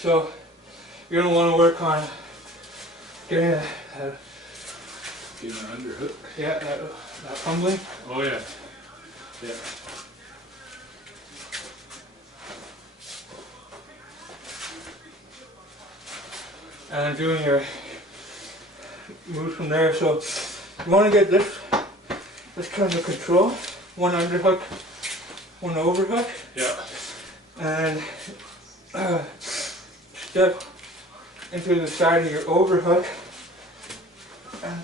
So you're gonna want to work on getting an underhook. Yeah, that fumbling. Oh yeah. Yeah. And doing your moves from there. So you want to get this kind of control. One underhook, one overhook. Yeah. And step into the side of your overhook. And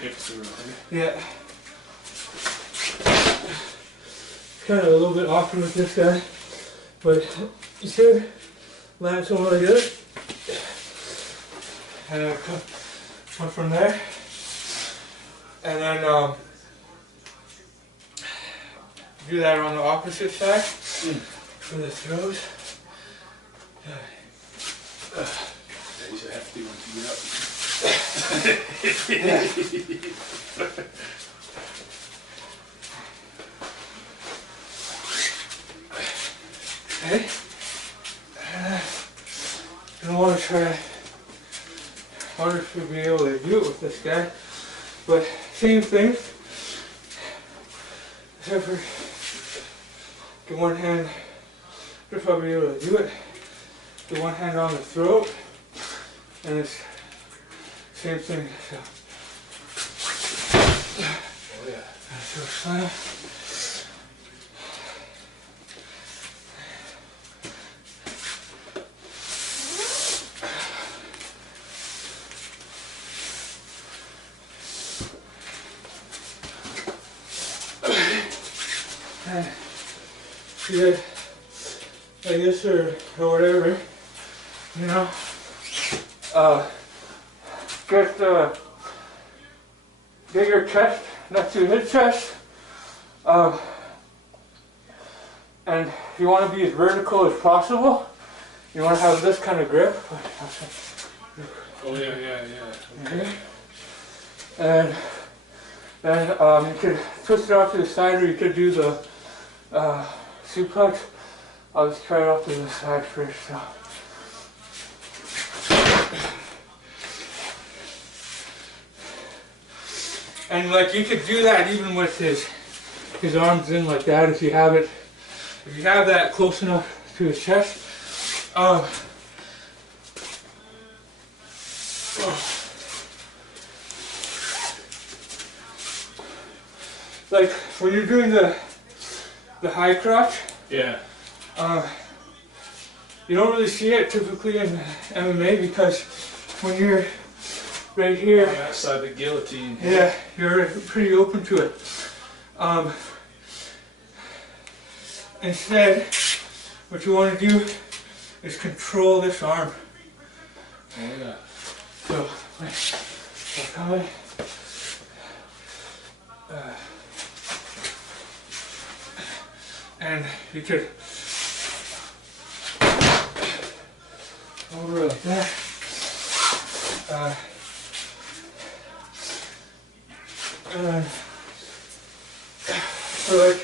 hips around. Yeah. Kind of a little bit awkward with this guy, but you should land somewhere like this. And then come from there. And then do that on the opposite side for the throws. He's a hefty one to get up. Okay. I want to try harder to be able to do it with this guy, but same thing. Except for get one hand, if I'll be able to do it. Get one hand on the throat, and it's same thing. So. Oh yeah. So slam. Yeah, I guess or whatever, you know. Just get your chest next to his chest, and you want to be as vertical as possible. You want to have this kind of grip. Oh yeah. Okay. And then you could twist it off to the side, or you could do the suplex. I'll just try it off to the side first. So. And like you could do that even with his arms in like that if you have it. If you have that close enough to his chest. Like when you're doing the high crotch. Yeah. You don't really see it typically in MMA because when you're right here on that side of the guillotine. Yeah, you're pretty open to it. Instead, what you want to do is control this arm. Oh yeah. So coming. And you could over like that. For like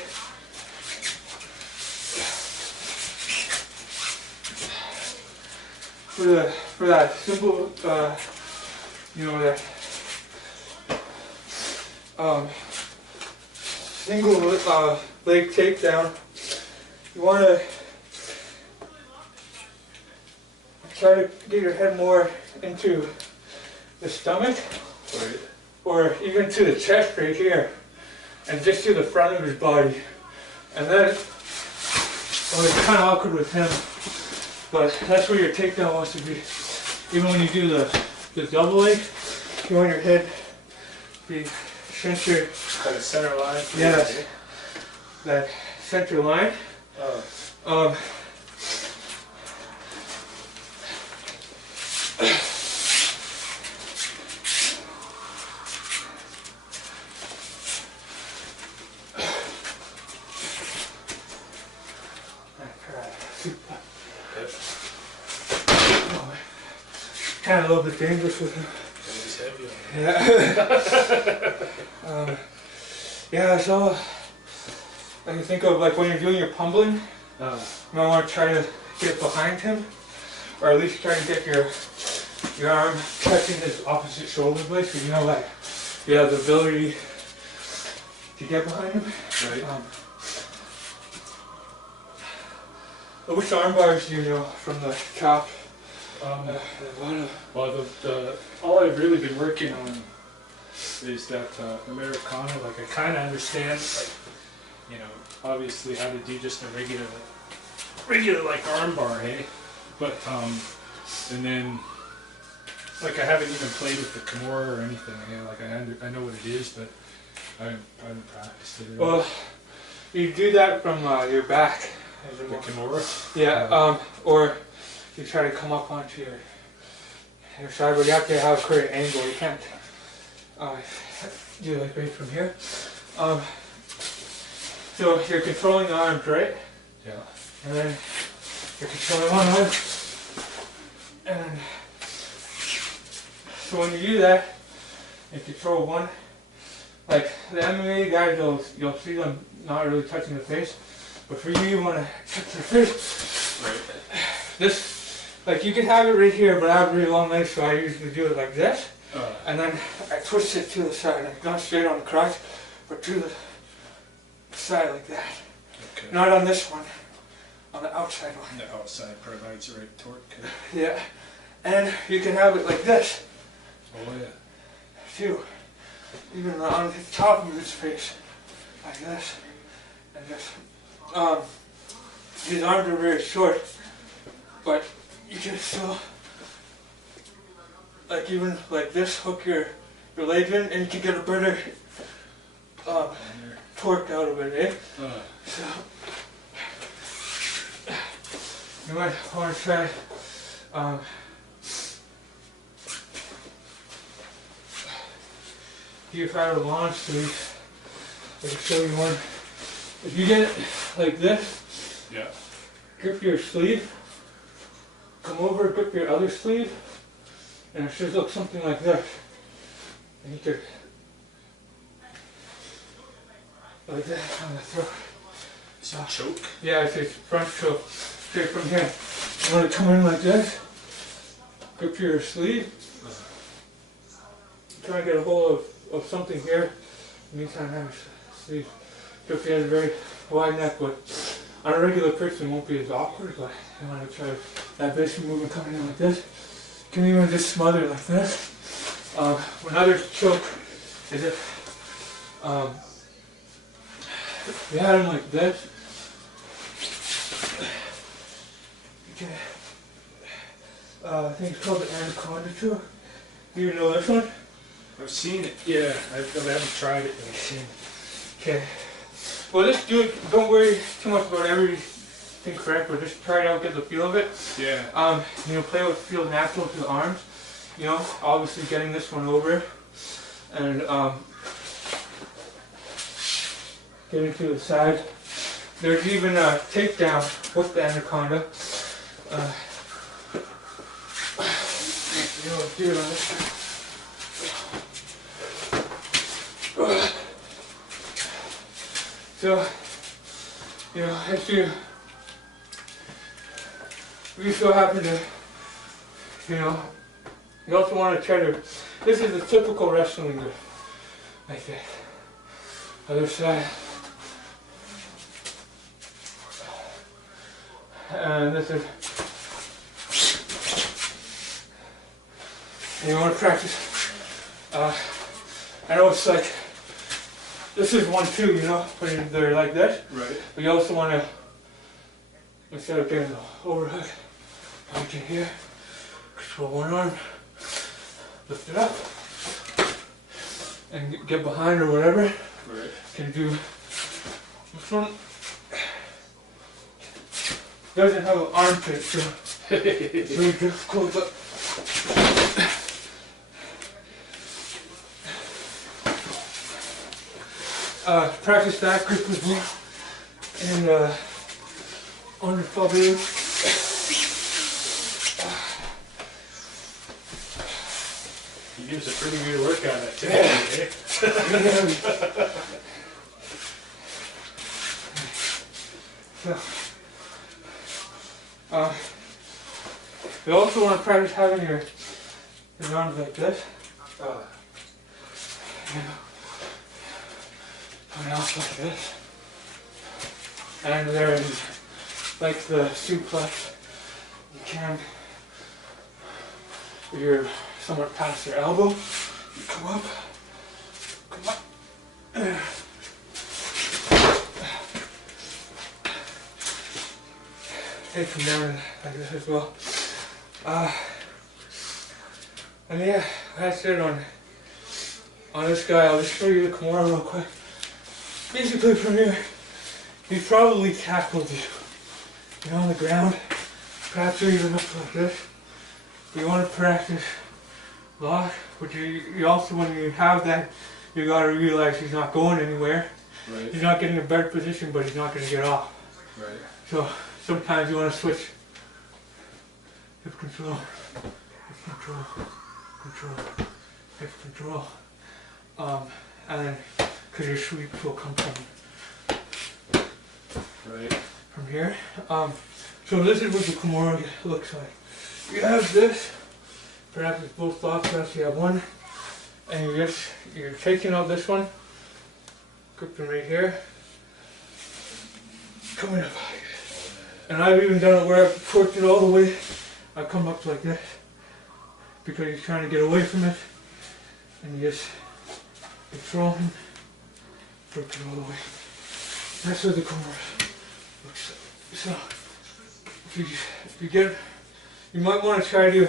for that simple you know that single leg takedown, you want to try to get your head more into the stomach, right, or even to the chest right here, and just to the front of his body. And then, well, it's kind of awkward with him, but that's where your takedown wants to be. Even when you do the double leg, you want your head to be center. Kind of center line. Yes, that center line. Oh. Kind of a little bit dangerous with him. He's heavy on him. Yeah, so I can think of like when you're doing your pummeling, you might want to try to get behind him, or at least try to get your arm touching his opposite shoulder blade, so you know, like, you have the ability to get behind him. Right. Which arm bars do you know from the top? Well, all I've really been working on is that Americana. Like, I kind of understand, like, you know, obviously how to do just a regular like arm bar, hey? But and then, like, I haven't even played with the Kimura or anything. Hey? Like, I know what it is, but I haven't practiced it. Well, you do that from your back. The Kimura? Yeah, or you try to come up onto your side, but you have to have a correct angle. You can't do like right from here. So you're controlling the arms, right? Yeah. And then you're controlling one arm. And so when you do that, and control one, like the MMA guys, you'll see them not really touching the face. But for you want to touch the face. Right. This, like, you can have it right here, but I have really long legs, so I usually do it like this. And then I twist it to the side, like not straight on the crotch, but to the side like that. Okay. Not on this one, on the outside one. The outside provides the right torque. Yeah. And you can have it like this, Oh yeah. too. Even on the top of his face, like this. And this. His arms are very short, but you can still, like, even like this, hook your legs in, and you can get a better torque out of it, eh? So you might want to try do if I have a long sleeve. I can show you one. If you get it like this, Yeah. grip your sleeve, come over, grip your other sleeve, and it should look something like this. And you could, like that on the throat. So choke? Yeah, it's a front choke, straight from here. You want to come in like this, grip your sleeve, try and get a hold of something here. Anytime have your sleeve. If you have a very wide neck, but on a regular person it won't be as awkward, but you want to try that basic movement coming in like this. You can even just smother like this. Another choke is if you had him like this. Okay. I think it's called the anaconda choke. Do you know this one? I've seen it. Yeah, I haven't tried it, but I've seen it. Okay. Well, just do it. Don't worry too much about everything correct, but just try it out, get the feel of it. Yeah. You know, play what feels natural to the arms. You know, obviously getting this one over, and getting to the side. There's even a takedown with the anaconda. You know, do it on this side. So, you know, if you so happen to, you know, you also want to try to, this is the typical wrestling move, like this. Other side. And this is, and you want to practice, I know it's like, this is one too, you know, when they're like this. Right. But you also want to, instead of doing the overhook, come to here, control one arm, lift it up, and get behind or whatever. Right. Can do this one. Doesn't have an armpit, so it's really difficult, but practice that grip with me and under W. You gives a pretty good workout at today, eh? So, You also want to practice having your arms like this. Coming off like this. And there is like the suplex. You can, if you're somewhat past your elbow, you come up. Take them down like this as well. And yeah, that's it on this guy. I'll just show you the Kimura real quick. Basically from here, he probably tackled you. You're on the ground, perhaps you're even up like this. You want to practice lock, but you also, when you have that, you got to realize he's not going anywhere. Right. He's not getting a better position, but he's not going to get off. Right. So sometimes you want to switch. Hip control, hip control, control, hip control. And then, because your sweep will come from here. So this is what the Kimura looks like. You have this, perhaps it's both locks, perhaps you have one, and you're taking out this one, gripping right here, coming up like this. And I've even done it where I've torqued it all the way. I come up like this because you're trying to get away from it, and you just control him, torque it all the way. That's what the Kimura looks like. So if you get, you might want to try to.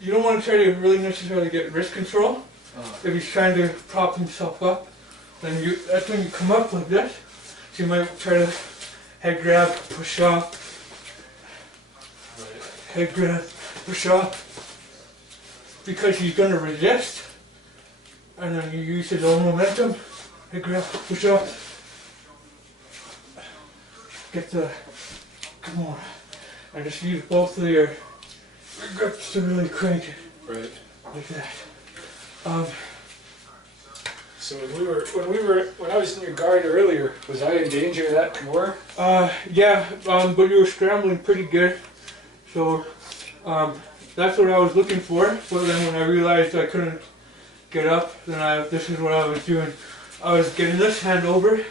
You don't want to try to really necessarily get wrist control. If he's trying to prop himself up, then that's when you come up like this. So you might try to head grab, push off. Head grab, push off. Because he's going to resist. And then you use his own momentum. Head grab, push off. Get the, come on. And just use both of your grips to really crank it. Right. Like that. So when I was in your guard earlier, was I in danger of that Kimura? Yeah, but you were scrambling pretty good. So that's what I was looking for. But then when I realized I couldn't get up, then this is what I was doing. I was getting this hand over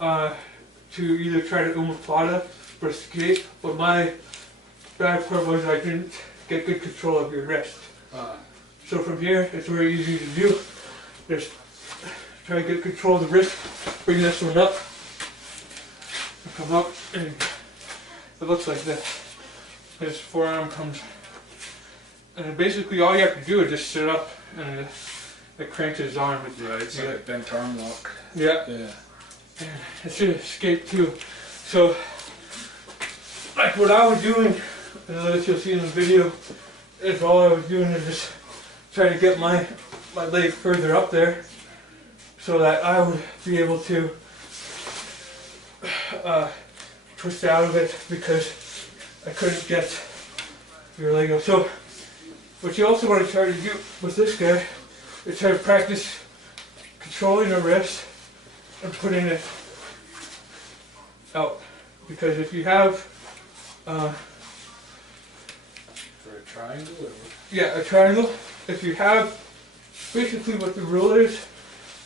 to either try to umaplata or escape, but my bad part was I didn't get good control of your wrist. So from here, it's very easy to do. Just try to get control of the wrist, bring this one up, and come up, and it looks like this. His forearm comes, and then basically all you have to do is just sit up, and it cranks his arm. Right, it's like a bent arm lock. Yeah. Yeah. And it should escape too. So, like what I was doing, and as you'll see in the video, is all I was doing is just trying to get my leg further up there, so that I would be able to twist out of it because I couldn't get your leg up. So, what you also want to try to do with this guy is try to practice controlling the wrist and putting it out. Because if you have For a triangle or what? yeah, a triangle. If you have, basically what the rule is,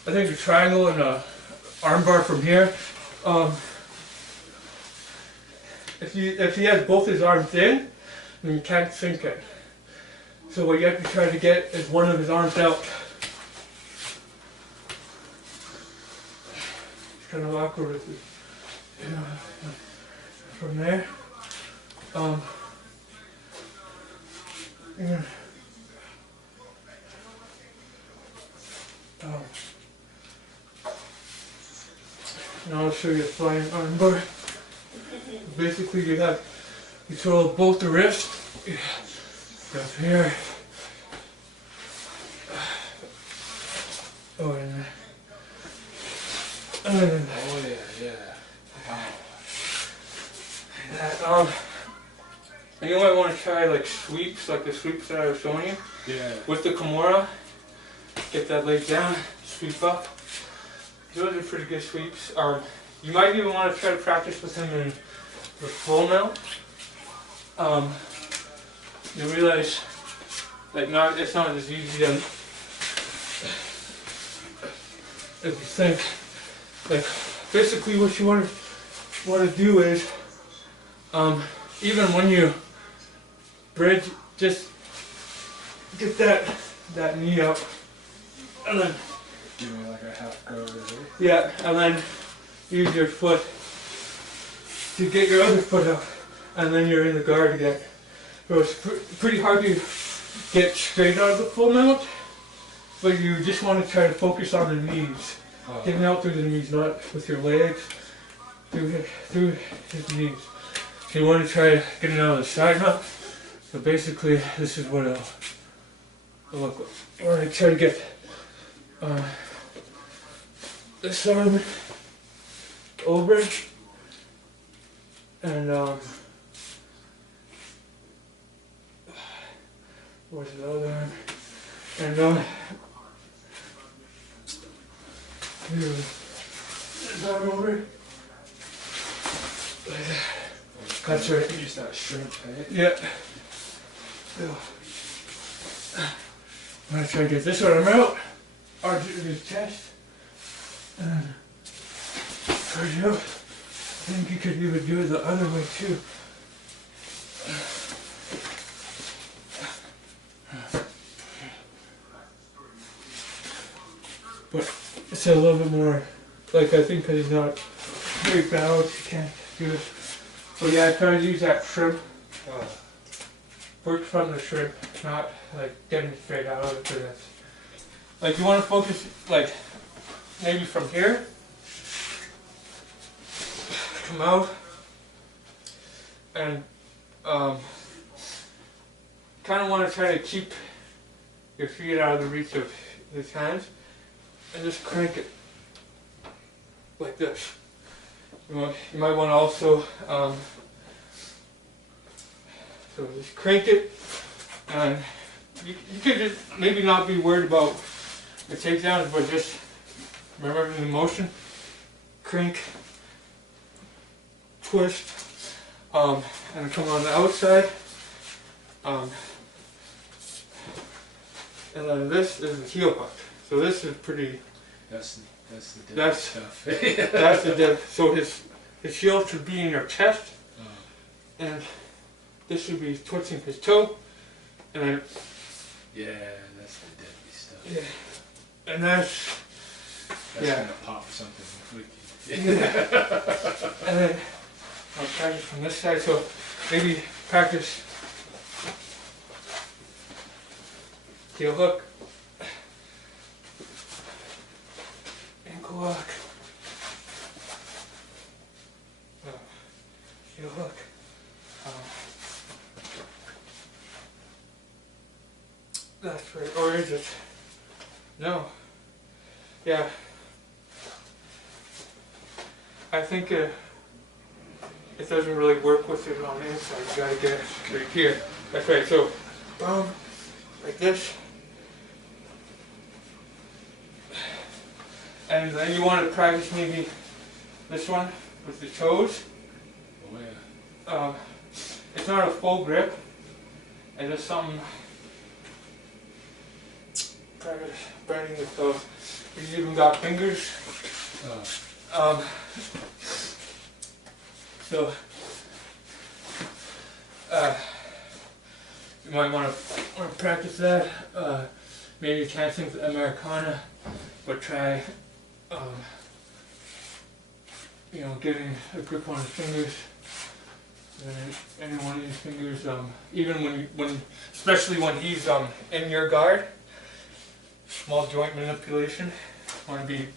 I think a triangle and a arm bar from here. If he has both his arms in, then you can't sink it. So what you have to try to get is one of his arms out. It's kind of awkward with it. From there. Yeah. Now I'll show you a flying arm bar. Basically you control both the wrists. Up here. Oh, and then Oh yeah. that, and you might want to try like sweeps, like the sweeps that I was showing you. Yeah. With the Kimura, get that leg down, sweep up. Those are pretty good sweeps. You might even want to try to practice with him in the full mount, you realize like it's not as easy as you think. Like basically what you want to do is even when you bridge, just get that knee up and then give me like a half go over there. yeah, and then use your foot to get your other foot up, and then you're in the guard again. So it's pretty hard to get straight out of the full mount, but you just want to try to focus on the knees. Getting out through the knees, not with your legs, through his knees. So you want to try getting out of the side mount. So basically, this is what it'll look like. You want to try to get this arm over, and where's the other arm? And this arm over. That's right. Use that shrimp, eh? Yeah. I'm gonna try to get this arm out, or do his chest, and push up. I think you could even do it the other way too. But it's a little bit more, like I think because he's not very balanced, you can't do it. So yeah, I try to use that shrimp. Work from the shrimp, not like getting straight out of it. Cause that's, like you want to focus like maybe from here, come out, and kind of want to try to keep your feet out of the reach of his hands, and just crank it like this. You might want to also so just crank it, and you could just maybe not be worried about the takedowns, but just remember the motion. Crank, twist, and come on the outside. And then this is the heel hook. So this is pretty. That's the stuff. That's the dip. So his heel should be in your chest, and this should be twisting his toe, and then yeah, that's the deadly stuff. Yeah, and that's gonna pop something wicked. Yeah. And then I'll practice from this side. So maybe practice heel hook, ankle lock, heel hook. That's right. Or is it? No. Yeah. I think it doesn't really work with it on the inside. You gotta get it right here. That's right. So, boom, like this. And then you want to practice maybe this one with the toes. Oh yeah. It's not a full grip. It's just something. Practice bending the toes. You even got fingers. So you might want to practice that. Maybe you can't think the Americana, but try getting a grip on his fingers. Any one of these fingers, even especially when he's in your guard. Small joint manipulation. Want to be,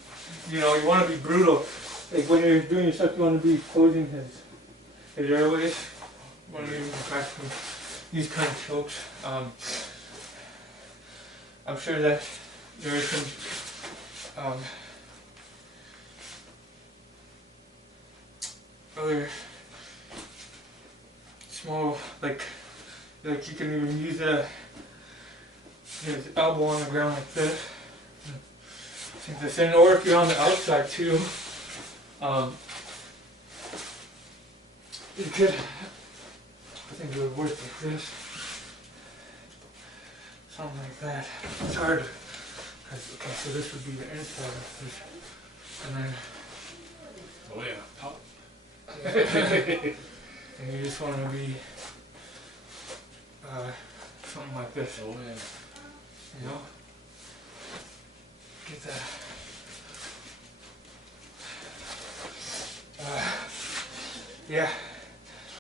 you want to be brutal. Like when you're doing your stuff, you want to be closing his airways. When you're practicing these kind of chokes. I'm sure that there is some other small, like you can even use his elbow on the ground like this. Sink this in, or if you're on the outside too, you could, I think it would work like this. Something like that. It's hard. Okay, so this would be the inside of this. And then, Oh yeah, pop. and you just want to be something like this. Oh yeah. You know? Get that. Yeah.